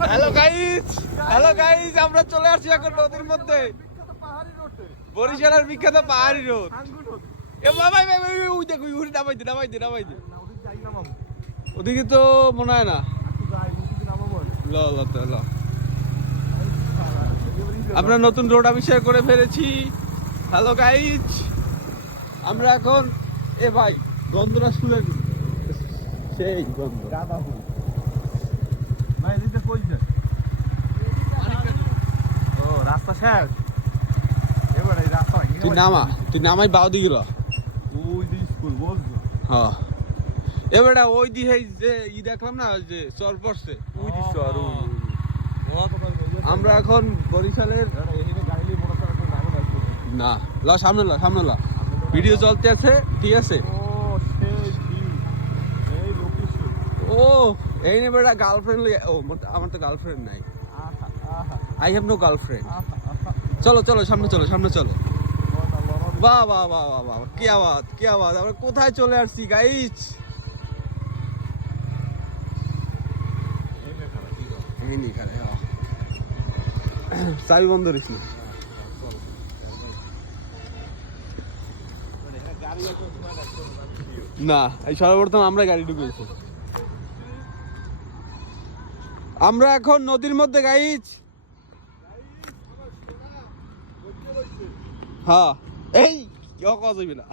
Hello guys, আমরা চলে আসছি এখন নদীর মধ্যে, বরিশালের বিখ্যাত পাহাড়ি রোড। এ বাবা ওই দেখো, উড়ি নামাই দে। ওদিকে তো মনে হয় না। ল আমরা নতুন রোড আবিষ্কার করে ফেলেছি। হ্যালো গাইস, আমরা এখন ভাই গন্ধরাজ ফুলের সেই গন্ধ। রাস্তা শেষ। এবারে রাস্তা তুই নামাই বাউ দিকে ওই যে স্কুল বলছো। হ্যাঁ এবারে ওই দিকে যে দেখলাম না, যে চর পড়ছে ওই দিছ আর আমরা এখন বরিশালের না সামনে ল ভিডিও চলতে আছে, ঠিক আছে। ও এই নে বেটা গার্লফ্রেন্ড, ও আমার তো গার্লফ্রেন্ড নাই। I have no girlfriend. চলো সামনে চলো। বাহ কি আওয়াজ, আমরা কোথায় চলে আসছি গাইস। চাবি বন্ধ রেখি না, এই সর্বপ্রথম আমরা গাড়ি ঢুকেছি। আমরা এখন নদীর মধ্যে গাইস। হ্যাঁ এই কথা না।